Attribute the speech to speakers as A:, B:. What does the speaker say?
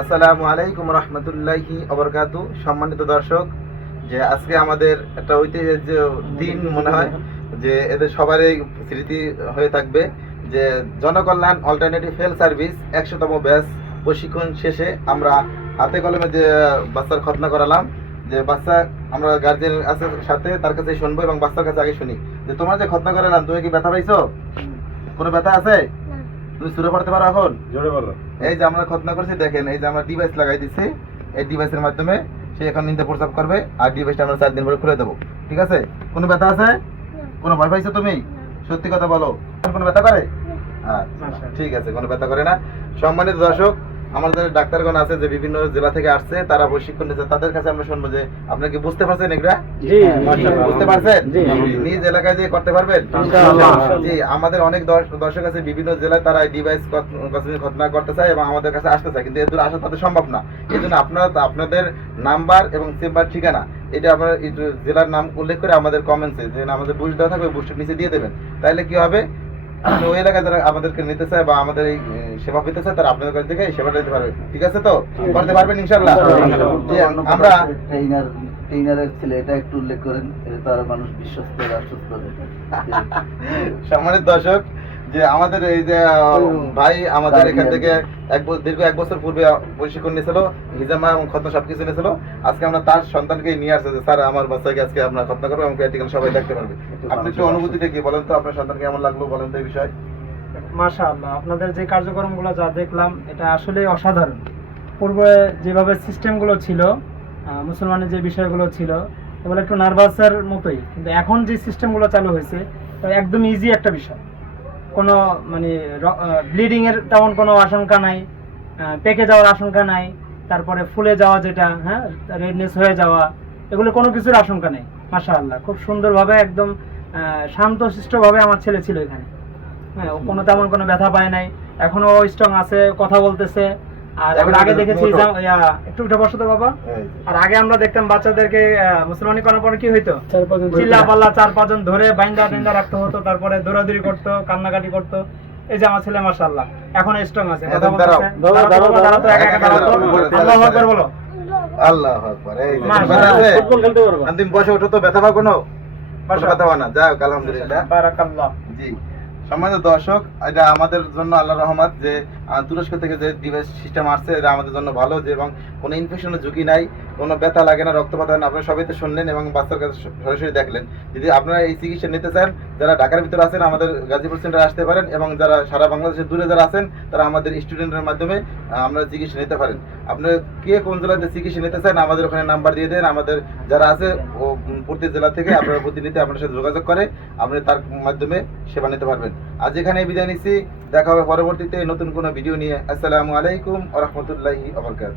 A: আসসালামু আলাইকুম রহমতুল্লাহি অবরকাতু। সম্মানিত দর্শক যে আজকে আমাদের একটা ঐতিহ্য দিন মনে হয় যে এদের সবারই স্মৃতি হয়ে থাকবে যে জনকল্যাণ অল্টারনেটিভ হেলথ সার্ভিস একশোতম ব্যাচ প্রশিক্ষণ শেষে আমরা হাতে কলমে যে বাচ্চার খতনা করালাম যে বাচ্চা আমরা গার্জেন আছে সাথে তার কাছে শুনব এবং বাচ্চার কাছে আগে শুনি। যে তোমার যে খতনা করালাম তুমি কি ব্যথা পাইছো? কোনো ব্যথা আছে? তুমি সুরে পড়তে পারো এখন?
B: জোরে বলো
A: এই যে আমরা খতনা করছি দেখেন এই যে আমরা ডিভাইস লাগাই দিচ্ছি এই ডিভাইসের মাধ্যমে সে এখন নিতে প্রস্তাব করবে আর ডিভাইসটা আমরা চার দিন পরে খুলে দেবো। ঠিক আছে? কোনো ব্যথা আছে? কোনো ভয় পাইছো তুমি? সত্যি কথা বলো। কোনো ব্যথা করে? আচ্ছা ঠিক আছে কোনো ব্যথা করে না। সম্মানিত দর্শক আমাদের ডাক্তারগণ আছে যে বিভিন্ন জেলা থেকে আসছে তারা প্রশিক্ষণ নিচ্ছে তাদের কাছে আমরা শুনব যে আপনারা কি বুঝতে পারছেন এগুলা? বুঝতে পারছেন? নিজ এলাকায় যে করতে পারবেন? জি আমাদের অনেক দর্শক আছে বিভিন্ন জেলায় তারা ডিভাইস ঘটনা করতে চায় এবং আমাদের কাছে আসতে চায় কিন্তু এদূর আসা তাদের সম্ভব না। এই জন্য আপনারা আপনাদের নাম্বার এবং চেম্বার ঠিকানা এটা আপনার জেলার নাম উল্লেখ করে আমাদের কমেন্টসে যে আমাদের বুস্ট দেওয়া থাকবে বুস্টের নিচে দিয়ে দেবেন। তাহলে কি হবে? ওই এলাকায় যারা আমাদেরকে নিতে চায় বা আমাদের এই সেবা পেতে চায় তারা আপনাদের কাছ থেকে সেবাটা দিতে পারবে। ঠিক আছে তো? করতে পারবেন ইনশাল্লাহ জি আমরা
C: ট্রেইনার ট্রেইনারের ছেলে এটা একটু উল্লেখ করেন এটা আরও মানুষ বিশ্বস্ত রাষ্ট্রস্ত
A: সম্মানিত দর্শক যে আমাদের এই যে ভাই আমাদের এখান থেকে এক বছর দীর্ঘ এক বছর পূর্বে প্রশিক্ষণ নিয়েছিল হিজামা এবং খতনা সবকিছু নিয়েছিল। আজকে আমরা তার সন্তানকে নিয়ে আসছে যে স্যার আমার বাচ্চাকে আজকে আপনার খতনা করব এবং সবাই দেখতে পারবে। আপনি একটু অনুভূতিটা কি বলেন তো? আপনার সন্তান কেমন লাগল বলেন তো এই বিষয়?
D: মাশাআল্লাহ, আপনাদের যে কার্যক্রমগুলো যা দেখলাম, এটা আসলে অসাধারণ। পূর্বে যেভাবে সিস্টেমগুলো ছিল মুসলমানের যে বিষয়গুলো ছিল, এগুলো একটু নার্ভাসের মতোই, কিন্তু এখন যে সিস্টেমগুলো চালু হয়েছে একদম ইজি একটা বিষয়। কোনো মানে ব্লিডিং এর তেমন কোনো আশঙ্কা নাই পেকে যাওয়ার আশঙ্কা নাই, তারপরে ফুলে যাওয়া যেটা হ্যাঁ রেডনেস হয়ে যাওয়া, এগুলো কোনো কিছুর আশঙ্কা নেই, মাশাআল্লাহ। খুব সুন্দরভাবে একদম শান্তশিষ্টভাবে আমার ছেলে ছিল এখানে। হ্যাঁ কোনো তেমন কোনো ব্যথা পায় নাই। এখনও স্ট্রং আছে কথা বলতেছে। আর
A: এখন
D: আগে দেখেছি একটু উঠে বসো তো বাবা। আর আগে আমরা দেখতাম বাচ্চাদেরকে মুসলমানি করার পরে কি হইতো? চিল্লা পাল্লা চার পাঁচজন ধরে বাইন্দা টাইন্দা রাখতে হতো তারপরে দৌড়াদৌড়ি করতো কান্নাকাটি করতো। এই যে আমার ছেলে মাশাআল্লাহ এখন স্ট্রং আছে কথা
A: এখন
D: বলতেছে।
A: দাঁড়াও।
D: দাঁড়াও, দাঁড়াও, দাঁড়াও তো, একা একা দাঁড়াও। আল্লাহু আকবার বলো।
A: আল্লাহ আকবার এই যে,
D: মাশাআল্লাহ।
A: ব্যথা আছে?
B: ফুটবল খেলতে পারব?
A: বসে ওঠো তো ব্যথা পাবো না ব্যথা যাই আলহামদুলিল্লাহ।
D: বারাকাল্লাহ।
A: জি। সম্মানিত দর্শক, এটা আমাদের জন্য আল্লাহ রহমত যে তুরস্ক থেকে যে ডিভাইস সিস্টেম আসছে, এটা আমাদের জন্য ভালো যে, এবং কোনো ইনফেকশনের ঝুঁকি নাই, কোনো ব্যথা লাগে না, রক্তপাত হয় না। আপনারা সবাই তো শুনলেন এবং বাচ্চার কাছে সরাসরি দেখলেন। যদি আপনারা এই চিকিৎসা নিতে চান, যারা ঢাকার ভিতরে আছেন, আমাদের গাজীপুর সেন্টারে আসতে পারেন এবং যারা সারা বাংলাদেশের দূরে যারা আছেন, তারা আমাদের স্টুডেন্টের মাধ্যমে আপনারা চিকিৎসা নিতে পারেন। আপনারা কে কোন জেলাতে চিকিৎসা নিতে চান, আমাদের ওখানে নাম্বার দিয়ে দেন। আমাদের যারা আছে, ও প্রতি জেলা থেকে আপনার প্রতিনিধি আপনার সাথে যোগাযোগ করে আপনি তার মাধ্যমে সেবা নিতে পারবেন। আজ এখানে বিদায় নিচ্ছি। দেখা হবে পরবর্তীতে নতুন কোনো ভিডিও নিয়ে। আসসালামু আলাইকুম আ রহমতুল্লাহি আবরকাত